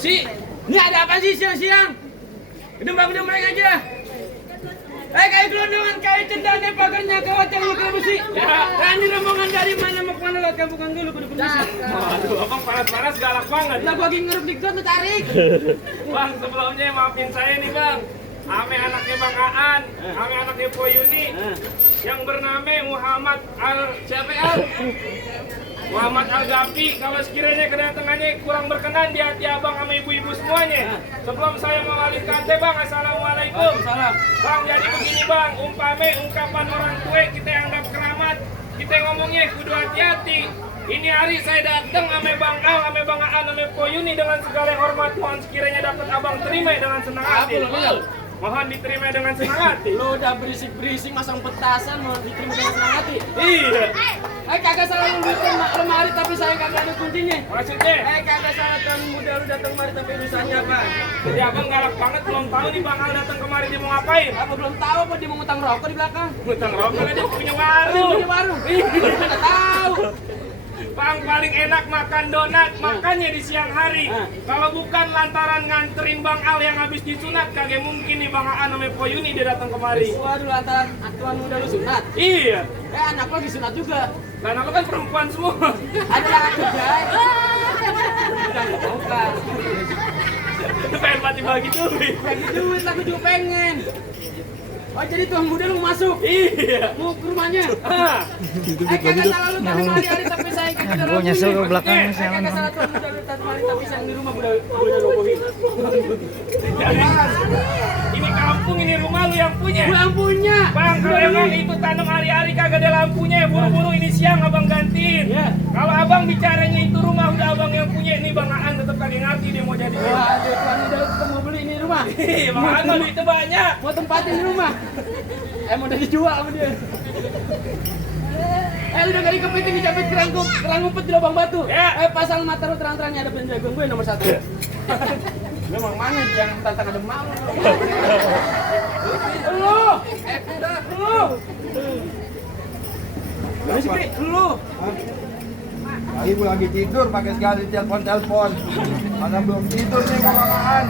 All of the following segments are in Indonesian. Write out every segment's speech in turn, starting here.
besi. Ini ada apa sih siang-siang? Gedung-gedung aja. Kayak gelondongan, kayak cendana pagarnya kawat yang luka besi. Kan ini rombongan dari mana mau kemana lewat kampungan dulu kudu permisi. Waduh, abang panas-panas galak banget. Lah gua lagi ngerep dikdot lu tarik. Bang, sebelumnya maafin saya nih bang. Ame anaknya Bang Aan, ame anaknya Po Yuni, yang bernama Muhammad Muhammad Al-Gafi. Kalau sekiranya kedatangannya kurang berkenan di hati abang sama ibu-ibu semuanya. Sebelum saya mengalih kata bang, assalamualaikum. Bang, jadi begini bang, ungkapan orang tua kita yang anggap keramat, kita ngomongnya kudu hati-hati. Ini hari saya datang sama Bang Al, sama Bang Aan, sama Po Yuni dengan segala hormat. Mohon sekiranya dapat abang terima dengan senang hati. Mohon diterima dengan senang hati. Lu udah berisik-berisik masang petasan mau diterima dengan senang hati. Iya. Kagak salah lu datang lemari tapi saya kagak ada kuncinya. Maksudnya? Kagak salah tuan muda lu datang kemari tapi urusannya apa? Jadi abang galak banget, belum tahu nih Bang Al datang kemari dia mau ngapain. Apa belum tahu apa dia mau ngutang rokok di belakang? Ngutang rokok dia punya warung. Punya warung. Enggak tahu. Bang paling enak makan donat, makannya di siang hari. Kalau bukan lantaran nganterin Bang Al yang habis disunat, kagak mungkin nih Bang Aan sama Po Yuni dia datang kemari. Waduh, lantaran tuan muda lu sunat. Iya. Anak lo disunat juga. Dan aku kan perempuan semua. Ada anak kerja. Bukan. Itu pengen mati bagi duit. Bagi duit aku juga pengen. Oh jadi tuan muda lu masuk? Iya. Mau ke rumahnya? Gitu-gitu. Kagak salah lu tadi hari-hari tapi saya kagak ada Gue nyesel ke belakang kagak salah tuan muda lu tadi hari tapi saya di rumah udah robohin. Ini kampung, ini rumah lu yang punya. Gua yang punya. Bang, kalau emang itu tanam hari-hari kagak ada lampunya, buru-buru ini siang abang gantiin. Iya. Kalau abang bicaranya itu rumah udah abang yang punya, ini Bang Aan tetap kagak ngerti dia mau jadi. Waduh, tuan muda lu tetap mau beli ini rumah. Iya, Bang Aan duitnya banyak. Mau tempatin di rumah. Mau udah dijual sama dia. Udah gak dikepiting dijepit kerang ngumpet di lubang batu. Ya. Pasang mata lu terang-terangnya ada penjagaan gue nomor 1. Memang mana yang tantang ada malu. Lu. Lu. Lu. Ibu lagi tidur pakai sekali telepon. Mana belum tidur nih Bang.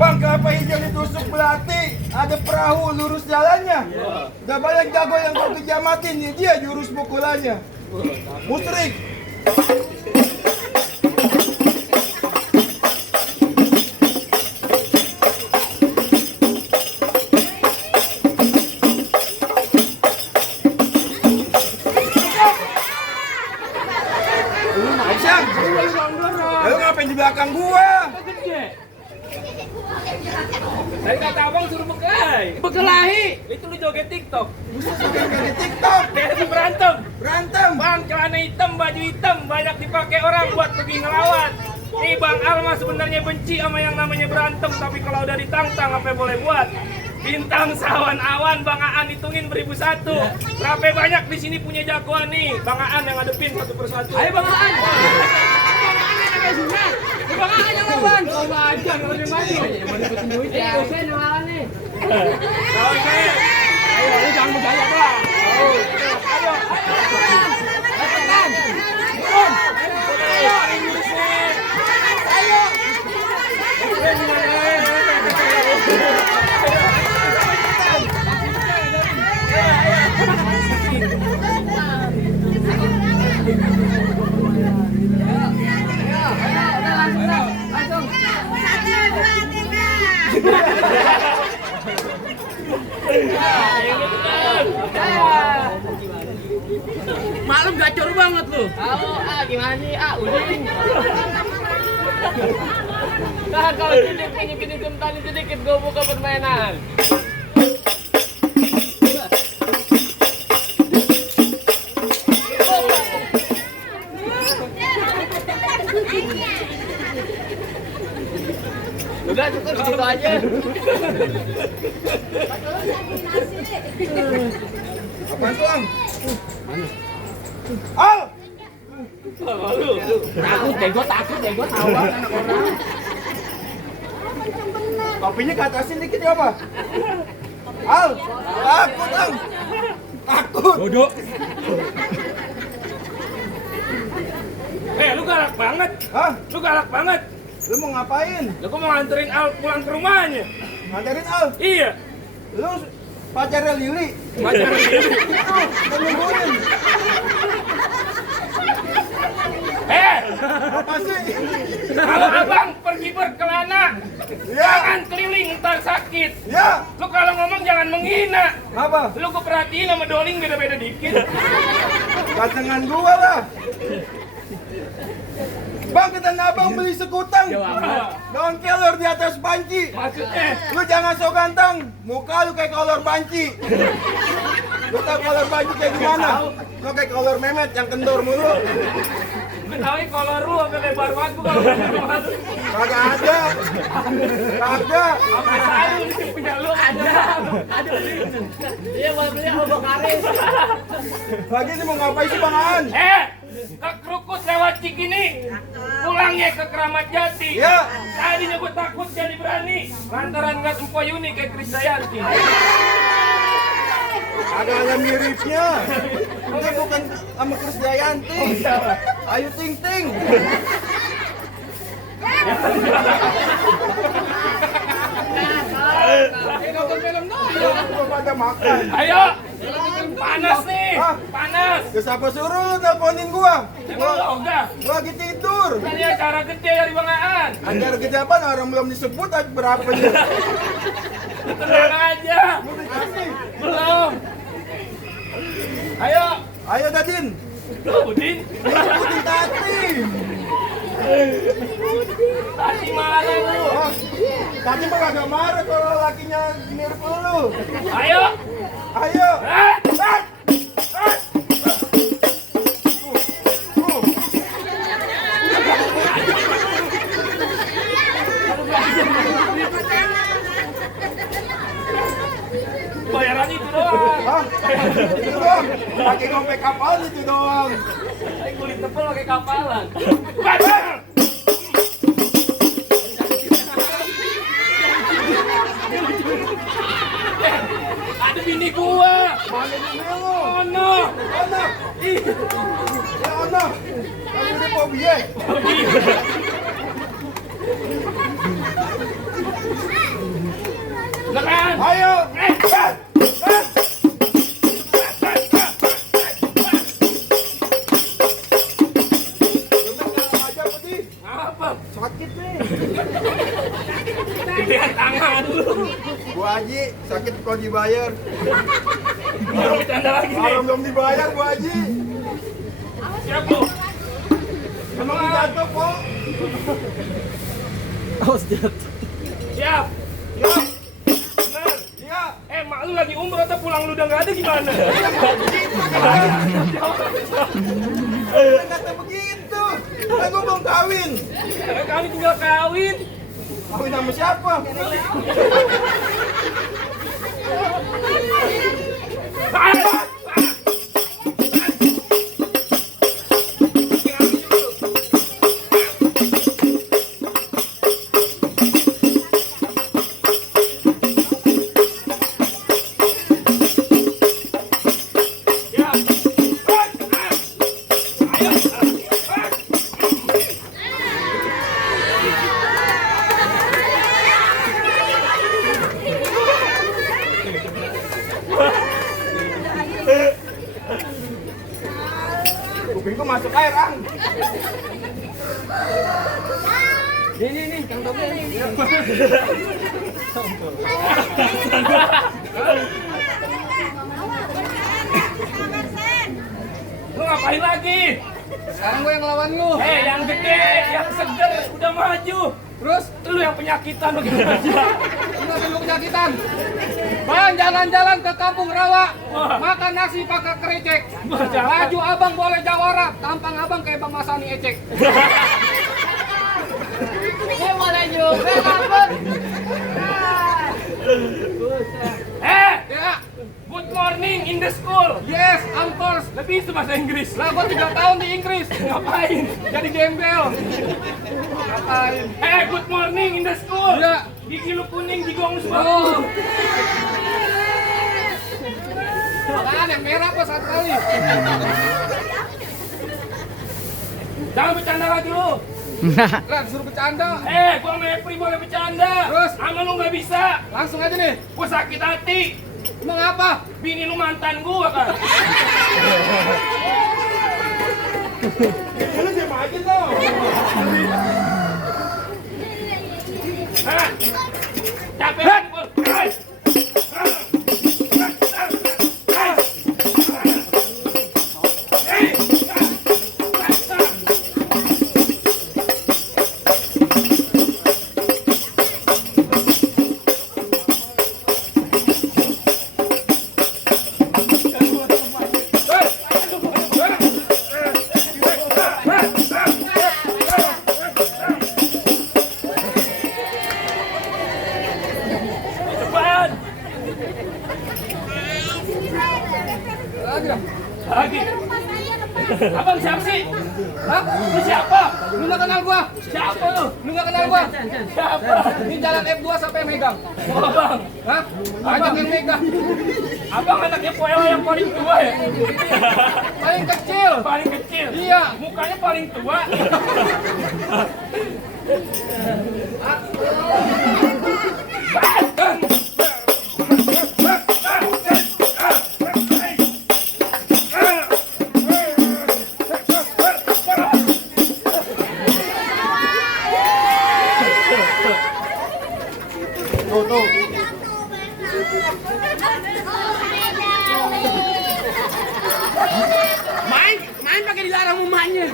Bang, kenapa hijau ditusuk belati? Ada perahu lurus jalannya. Udah banyak jago yang kau kejamatin nih, dia jurus pukulannya. Musrik. Aisyah, lu ngapain di belakang gua? Dari kata abang suruh bekelahi. Bekelahi. Itu lu joget TikTok. Di TikTok. Kayak si berantem. Berantem. Bang, celana hitam, baju hitam, banyak dipakai orang buat pergi ngelawan. Nih Bang Alma sebenarnya benci sama yang namanya berantem, tapi kalau udah ditantang apa boleh buat. Bintang sawan awan, Bang Aan hitungin beribu satu. Berapa banyak di sini punya jagoan nih, Bang Aan yang ngadepin satu persatu. Ayo Bang Aan. Bang Aan yang lawan. Kau aja kalau dia maju. Mau dapetin duit ya. Saya yang lawan nih. Oke. Ayo, lu jangan bergaya doang. Ayo. Malam gacor banget lu. Gimana sih? Udin. Nah, kalau gini tentang sedikit gue buka permainan. Udah cukup segitu aja. Apaan tuh, Ang? Al! Takut deh, gue tahu banget anak orang. Kopinya ke atasin dikit ya, apa? Al! Takut, Ang! Takut! Bodoh. Lu galak banget. Hah? Lu galak banget. Lu mau ngapain? Lu mau nganterin Al pulang ke rumahnya? Nganterin Al? Iya. Lu pacarnya Lili? Pacar Lili. Kan nungguin. Apa sih? Kalau abang pergi berkelana, Ya. jangan keliling ntar sakit. Ya. Lu kalau ngomong jangan menghina. Apa? Lu gue perhatiin sama Doling beda-beda dikit. Pasangan gua lah. Bang, kita nabang beli sekutang. Daun kelor di atas panci. Maksudnya? Lu jangan sok ganteng. Muka lu kayak kolor banci. Lu tau kolor banci kayak gimana? Lu kayak kolor Mehmet yang kendor mulu. Tapi kalau lu agak lebar banget gua kalau ngomong. Kagak ada. Kagak. Apa saya ini punya lu ada. Dia mau beli Abang Karis. Lagi ini mau ngapain sih Bang Aan? Ke Krukut lewat Cikini. Pulangnya ke Keramat Jati. Ya. Tadinya gue takut jadi berani. Lantaran ngeliat Empo Yuni kayak Krisdayanti. Ada miripnya. Ini bukan sama Krisdayanti. Ayu Ting Ting. Belum pada makan. Ayo. Panas nih. Hah? Panas. Ya siapa suruh lu teleponin gua? Emang lo enggak? Gua lagi tidur. Tadi acara gede dari Bang Aan. Acara gede apaan? Orang belum disebut aja berapa nih. Tenang aja. Mau dikasih. Belum. Ayo. Ayo Dadin. Lu Udin. Ikutin Tati. Tadi marah lu. Hah? Tati mah kagak marah kalau lakinya mirip lu. Ayo. Ayo. Eh. Bayaran itu doang. Hah? Itu doang. Pakai ngompe kapal itu doang. Kulit tebal pakai kapalan. Batal. Ada bini gua. Mana bini lu? Oh no. Ono. Ya ono. Kamu ini fobia. Lekan. Ayo. Apa? Sakit nih. Gedean tangan lu. Bu Haji, sakit kalau dibayar. Baru bercanda lagi nih. Kalau belum dibayar Bu Haji. Siap lu. Emang jatuh kok. Awas jatuh. Siap. Ya. Bener. Iya. Mak lu lagi umroh atau pulang lu udah nggak ada gimana? Kata begitu. Kan gua belum kawin. Kami tinggal kawin. Kawin sama siapa? Kupingku masuk air, Ang. Nih, Kang Toge nih. Lu ngapain lagi? Sekarang gue yang ngelawan lu. Yang gede, yang seger, udah maju. Terus Lu yang penyakitan bagaimana aja? kenapa lu penyakitan? Bang, jalan-jalan ke kampung rawa, makan nasi pakai kerecek. Baju abang boleh jawara, tampang abang kayak Bang Masani ecek. Dia boleh juga kabur. Ya, Good morning in the school. yes, of course. Lebih itu bahasa Inggris. Lah, gua 3 tahun di Inggris. Ngapain? Jadi gembel. Ngapain? Good morning in the school. Iya. Gigi lu kuning, jigong semua. Oh. Apaan yang merah apa satu kali? Jangan bercanda lagi lu. Lah, suruh bercanda. Gua sama Epri boleh bercanda. Terus? Sama lu nggak bisa. Langsung aja nih. Gua sakit hati. Emang apa? Bini lu mantan gua kan. Lu diam aja tau. Hah? Capek kan gua. Cepat. Lagi. Abang siapa sih? Hah? Lu siapa? Lu nggak kenal gua? Siapa lu? Lu nggak kenal gua? Siapa? Ini jalan F2 sampai yang megang. Oh, abang. Hah? Abang yang megang. Abang anaknya Poela yang paling tua ya? Paling kecil. Paling kecil? Iya. Mukanya paling tua? Main pakai dilarang emaknya.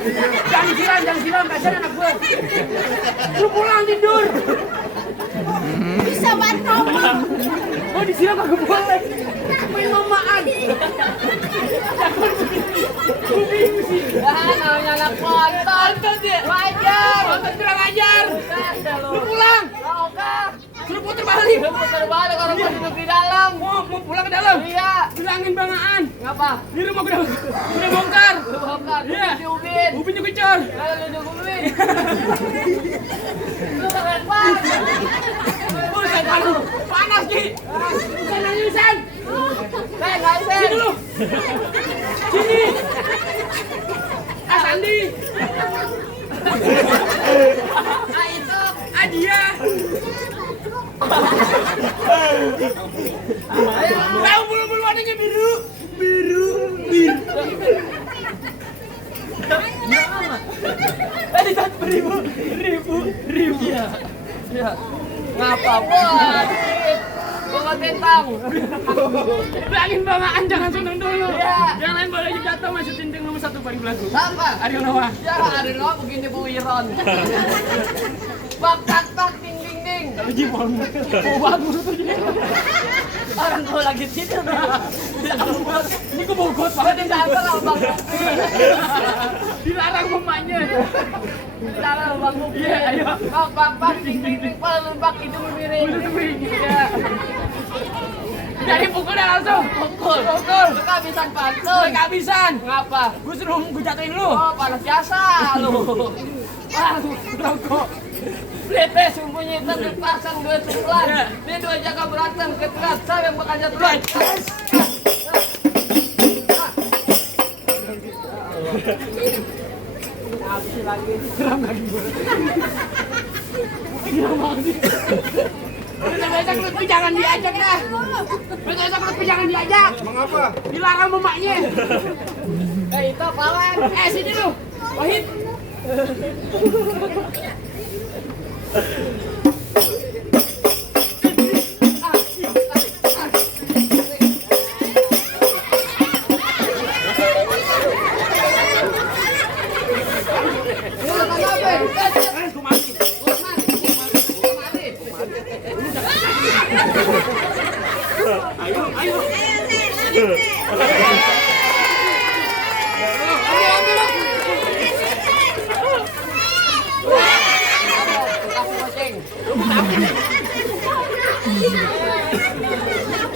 Jangan siram, kasihan anak gua. Lu pulang tidur. Bisa bantu. Oh, disiram kagak boleh. Main mamaan. Namanya anak kontol. Wajar. Nonton kurang ajar. Lu pulang. Oke. Suruh puter balik. Putar balik orang gua duduk di dalam. Mau pulang ke dalam. Iya. Bilangin Bang Aan. Ngapa? Di rumah udah bongkar. Bukan. Iya. Di Ubin. Ubin juga cor. Kalau lu dugulin. Lu keren banget. Buset, aduh. Panas, Ki. Bukan nanya, San. Nggak Sini dulu. Sini. Sandi. itu. Dia. Tahu bulu-bulu warnanya biru. Biru. Tadi 1.000. Iya. Ngapa buat? Bukan bentang. Bilangin Bang Aan jangan seneng dulu. Iya. Yang lain boleh jatuh masih tinting nomor 1 paling belagu. Apa? Ariel Noah. Ya, ada lo begini Bu Wiron. Bak tak tak ding ding ding. Oh, bagus tuh jadi. Orang tua lagi tidur. Ini gue bogot Gua banget. di kantor sama Bang Bukti. Dilarang mamanya. Cara Bang Bukti. Iya, ayo. Bak ding ding ding. Kalau lu bak itu miring. Iya. Jadi pukul dah langsung. Pukul. Lu kehabisan Gue pantun. kehabisan. Ngapa? Gue suruh gue jatuhin lu. Oh, panas biasa lu. Ah, rokok. Plete sumpunya hitam dipasang dua sebelah. Dia dua jaga berantem ketelat. Saya yang bakal jatuh. Besok lu jangan diajak dah. Besok lu jangan diajak. Mengapa? Dilarang mamanya. Itu kawan. Sini lu. Wahid.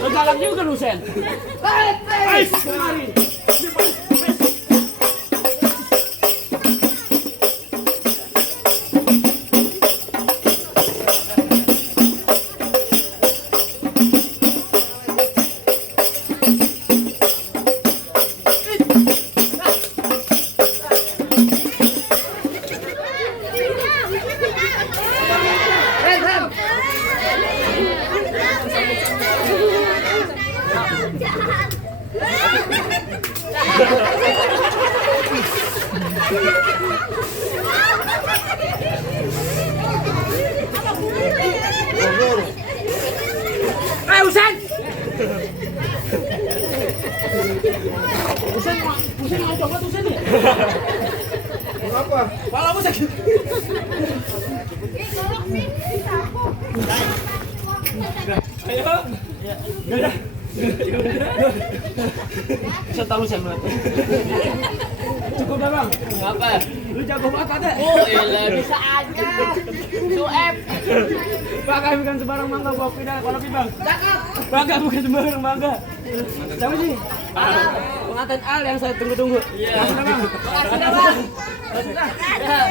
Lo galak juga lu, Sen. Mari. Ayo Usan. Usan mau coba tuh Usan ya? Apa? Pala mo sakit. Ayo. Ya. Bisa tahu saya berarti. Cukup dah bang. Ngapa? Lu jago banget ada. Oh, elah bisa aja. Suep. Bangga bukan sembarang mangga gua pindah kalau bang. Bangga bukan sembarang mangga. Siapa sih? Pengantin Al yang saya tunggu-tunggu. Iya. Makasih dah, bang. Makasih dah, Bang. Makasih dah.